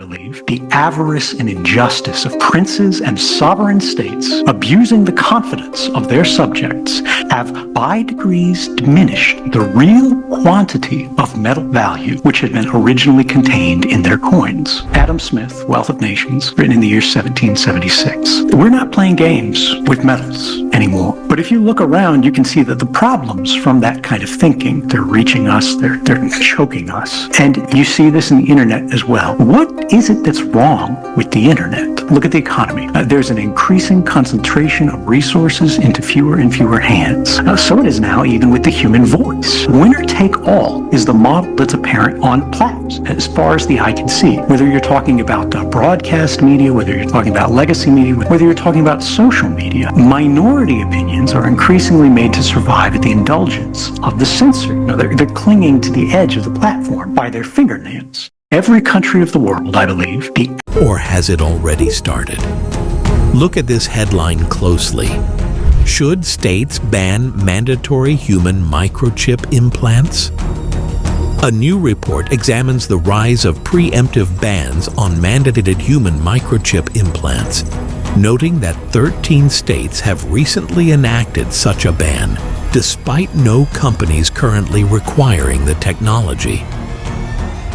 believe, the avarice and injustice of princes and sovereign states abusing the confidence of their subjects have by degrees diminished the real quantity of metal value which had been originally contained in their coins. Adam Smith, Wealth of Nations, written in the year 1776. We're not playing games with metals anymore. But if you look around, you can see that the problems from that kind of thinking, they're reaching us, they're choking us. And you see this in the internet as well. What is it that's wrong with the internet? Look at the economy. There's an increasing concentration of resources into fewer and fewer hands. So it is now even with the human voice. Winner take all is the model that's apparent on platforms as far as the eye can see. Whether you're talking about broadcast media, whether you're talking about legacy media, whether you're talking about social media, minority opinions are increasingly made to survive at the indulgence of the censor. They're clinging to the edge of the platform by their fingernails. Every country of the world, I believe, or has it already started? Look at this headline closely. Should states ban mandatory human microchip implants? A new report examines the rise of preemptive bans on mandated human microchip implants, noting that 13 states have recently enacted such a ban, despite no companies currently requiring the technology.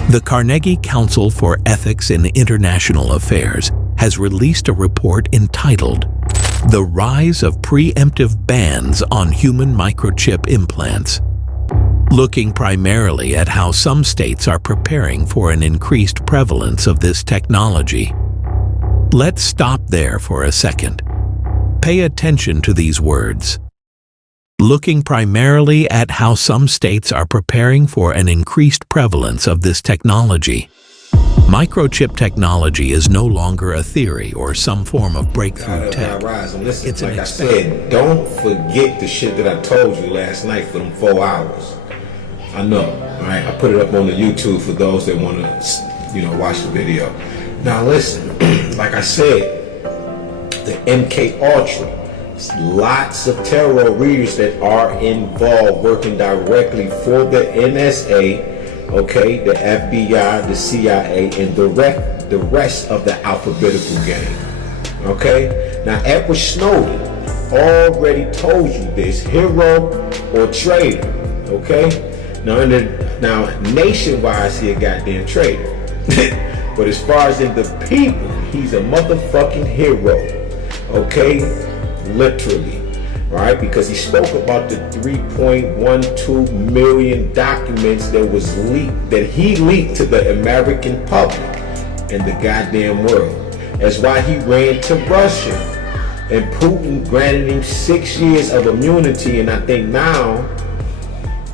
The Carnegie Council for Ethics in International Affairs has released a report entitled "The Rise of Preemptive Bans on Human Microchip Implants," looking primarily at how some states are preparing for an increased prevalence of this technology. Let's stop there for a second. Pay attention to these words. Looking primarily at how some states are preparing for an increased prevalence of this technology. Microchip technology is no longer a theory or some form of breakthrough tech. It's like I said, don't forget the shit that I told you last night for them 4 hours. I know, right? I put it up on the YouTube for those that want to, watch the video. Now listen, like I said, the MK Ultra, lots of tarot readers that are involved working directly for the NSA, okay, the FBI, the CIA, and the rest of the alphabetical gang, okay? Now Edward Snowden already told you this, hero or traitor, okay? Now nationwide, he a goddamn traitor. But as far as in the people, he's a motherfucking hero, okay? Literally, right? Because he spoke about the 3.12 million documents that was leaked, that he leaked to the American public and the goddamn world. That's why he ran to Russia, and Putin granted him 6 years of immunity, and I think now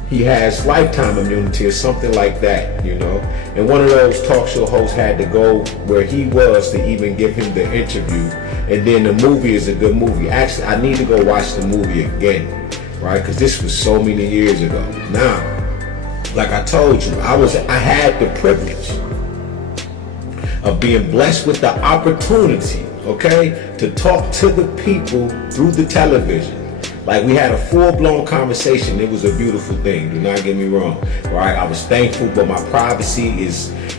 he has lifetime immunity or something like that, And one of those talk show hosts had to go where he was to even give him the interview. And then the movie is a good movie. Actually, I need to go watch the movie again, right? Because this was so many years ago. Now, like I told you, I had the privilege of being blessed with the opportunity, okay, to talk to the people through the television. Like, we had a full-blown conversation. It was a beautiful thing, do not get me wrong, right? I was thankful, but my privacy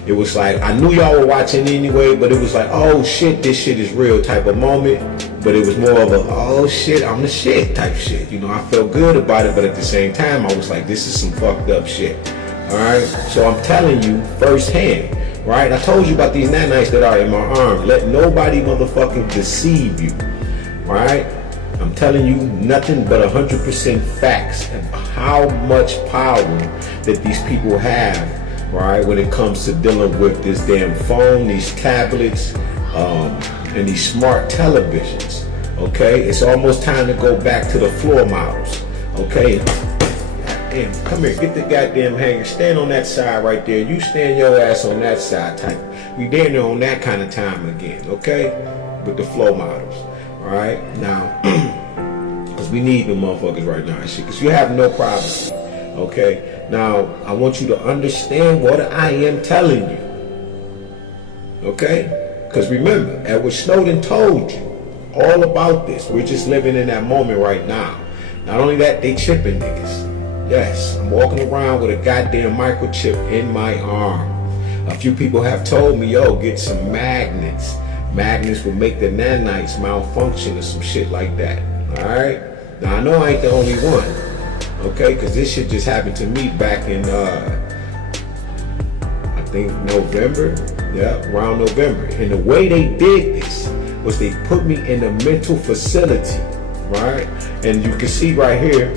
it was like, I knew y'all were watching anyway, but it was like, oh shit, this shit is real type of moment. But it was more of a, oh shit, I'm the shit type shit. I felt good about it, but at the same time, I was like, this is some fucked up shit, all right? So I'm telling you firsthand, right? I told you about these nanites that are in my arm. Let nobody motherfucking deceive you, right? I'm telling you nothing but 100% facts of how much power that these people have, right, when it comes to dealing with this damn phone, these tablets, and these smart televisions, okay? It's almost time to go back to the floor models, okay? Damn, come here, get the goddamn hanger, stand on that side right there. You stand your ass on that side type. We damn near on that kind of time again, okay? With the floor models. Alright, now, because we need the motherfuckers right now and shit, because you have no privacy, okay? Now, I want you to understand what I am telling you, okay? Because remember, Edward Snowden told you all about this. We're just living in that moment right now. Not only that, they chipping niggas. Yes, I'm walking around with a goddamn microchip in my arm, A few people have told me, yo, get some magnets. Magnets will make the nanites malfunction or some shit like that. Alright? Now I know I ain't the only one. Okay? Because this shit just happened to me back in I think November. Yeah, around November. And the way they did this was they put me in a mental facility. Right? And you can see right here,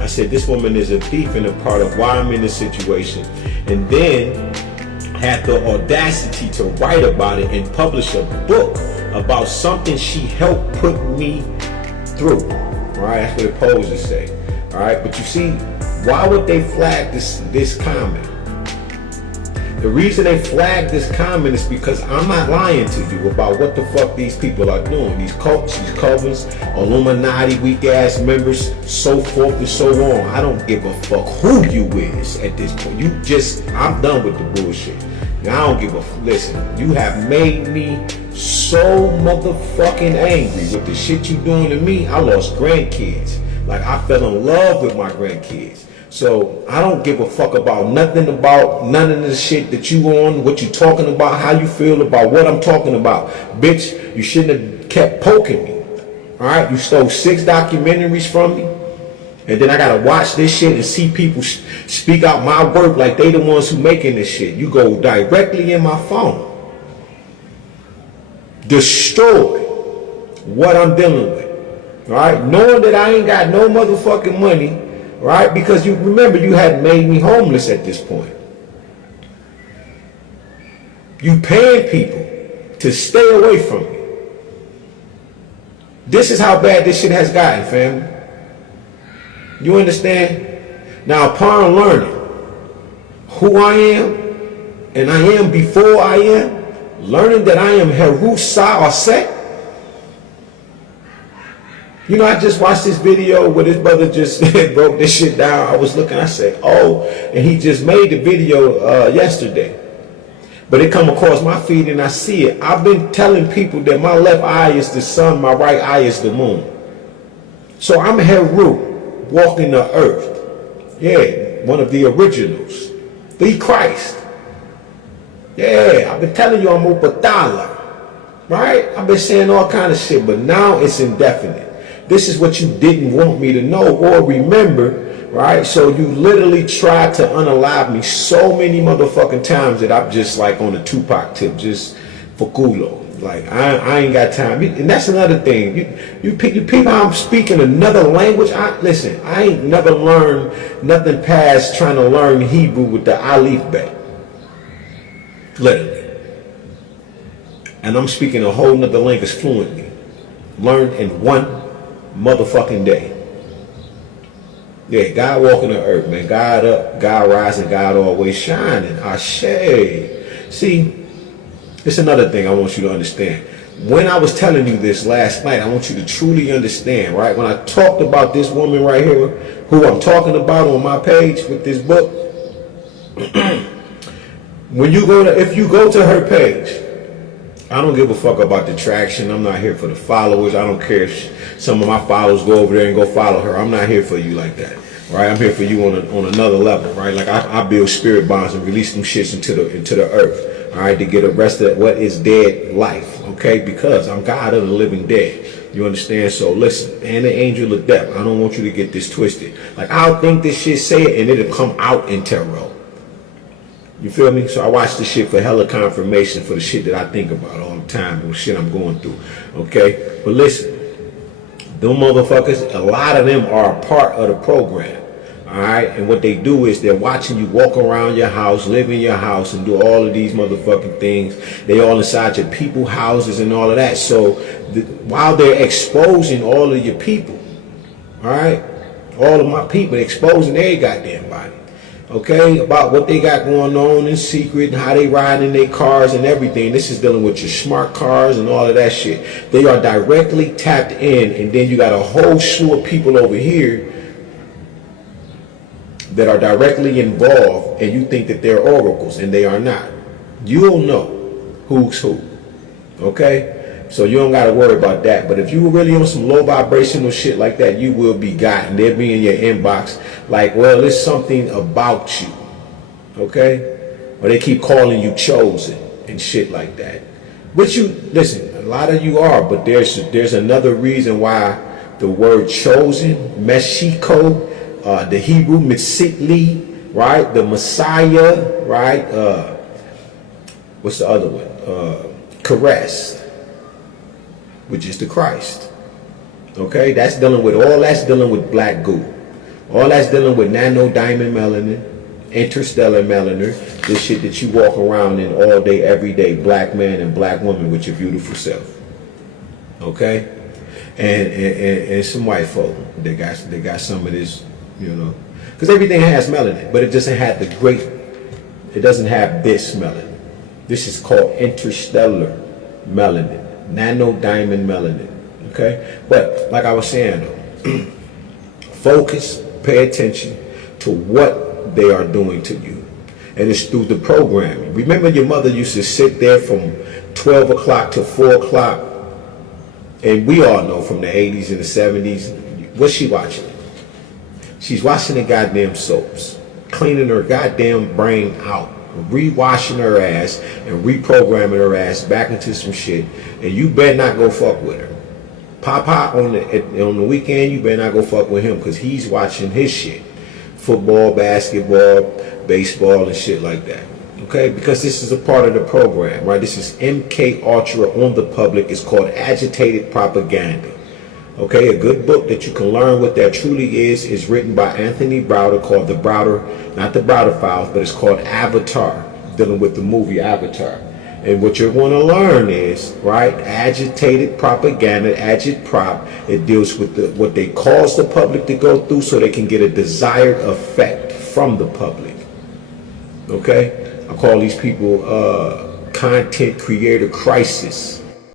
I said this woman is a thief and a part of why I'm in this situation. And then had the audacity to write about it and publish a book about something she helped put me through. Right? That's what the poses say. All right, but you see, why would they flag this comment? The reason they flagged this comment is because I'm not lying to you about what the fuck these people are doing. These cults, these covens, Illuminati, weak ass members, so forth and so on. I don't give a fuck who you is at this point. I'm done with the bullshit. Now, I don't give a listen. You have made me so motherfucking angry with the shit you doing to me. I lost grandkids. Like, I fell in love with my grandkids. So I don't give a fuck about none of the shit that you on, what you talking about, how you feel about what I'm talking about. Bitch, you shouldn't have kept poking me. All right, you stole 6 documentaries from me, and then I gotta watch this shit and see people speak out my work like they the ones who making this shit. You go directly in my phone, destroy what I'm dealing with. All right, knowing that I ain't got no motherfucking money. Right? Because you remember you had made me homeless at this point. You paying people to stay away from me. This is how bad this shit has gotten, family. You understand? Now, upon learning who I am, and I am before I am, learning that I am Heru Sa Set. You know, I just watched this video where this brother just broke this shit down. I was looking, I said, oh, and he just made the video yesterday. But it come across my feed and I see it. I've been telling people that my left eye is the sun, my right eye is the moon. So I'm Heru, walking the earth. Yeah, one of the originals. The Christ. Yeah, I've been telling you I'm Upatala. Right? I've been saying all kind of shit, but now it's indefinite. This is what you didn't want me to know or remember, right? So you literally tried to unalive me so many motherfucking times that I'm just like on a Tupac tip, just for culo. Like, I ain't got time. And that's another thing. You people how I'm speaking another language. Listen, I ain't never learned nothing past trying to learn Hebrew with the Aleph Bet. Literally. And I'm speaking a whole nother language fluently. Learned in one motherfucking day. Yeah, God walking the earth, man. God up, God rising, God always shining. Ashe. See, it's another thing I want you to understand. When I was telling you this last night, I want you to truly understand, right? When I talked about this woman right here, who I'm talking about on my page with this book, if you go to her page, I don't give a fuck about the traction. I'm not here for the followers. I don't care if some of my followers go over there and go follow her. I'm not here for you like that, right? I'm here for you on another level, right? Like I build spirit bonds and release them shits into the earth, all right, to get arrested what is dead life, okay? Because I'm God of the living dead. You understand? So listen, and the angel of death. I don't want you to get this twisted. Like I'll think this shit, say it, and it'll come out in tarot. You feel me? So I watch this shit for hella confirmation for the shit that I think about all the time and shit I'm going through. Okay? But listen, them motherfuckers, a lot of them are a part of the program. Alright? And what they do is they're watching you walk around your house, live in your house, and do all of these motherfucking things. They all inside your people houses and all of that. So while they're exposing all of your people, alright? All of my people, exposing their goddamn body. Okay, about what they got going on in secret and how they ride in their cars and everything. This is dealing with your smart cars and all of that shit. They are directly tapped in, and then you got a whole slew of people over here that are directly involved, and you think that they're oracles, and they are not. You'll know who's who. Okay? So you don't got to worry about that. But if you were really on some low vibrational shit like that, you will be got. And they'll be in your inbox like, well, it's something about you. Okay? or they keep calling you chosen and shit like that. Which you listen, a lot of you are, but there's another reason why the word chosen, Meshiko, the Hebrew Mitzitli, right? The Messiah, right? What's the other one? Caressed, which is the Christ. Okay, that's dealing with black goo. All that's dealing with nano diamond melanin, interstellar melanin, this shit that you walk around in all day, every day, black man and black woman with your beautiful self. Okay? And some white folk, they got some of this, you know. Because everything has melanin, but it doesn't have it doesn't have this melanin. This is called interstellar melanin, nano diamond melanin. Okay? But like I was saying though, focus, pay attention to what they are doing to you. And it's through the programming. Remember your mother used to sit there from 12 o'clock to 4 o'clock, and we all know from the 80s and the 70s, what's she watching? She's watching the goddamn soaps, cleaning her goddamn brain out, rewashing her ass and reprogramming her ass back into some shit, and you better not go fuck with her. Papa on the weekend, you better not go fuck with him, because he's watching his shit. Football, basketball, baseball, and shit like that. Okay? Because this is a part of the program, right? This is MK Ultra on the public. It's called Agitated Propaganda. Okay? A good book that you can learn what that truly is written by Anthony Browder, called not the Browder Files, but it's called Avatar, dealing with the movie Avatar. And what you're going to learn is, right, agitated propaganda, agitprop. It deals with what they cause the public to go through so they can get a desired effect from the public. Okay? I call these people content creator crisis.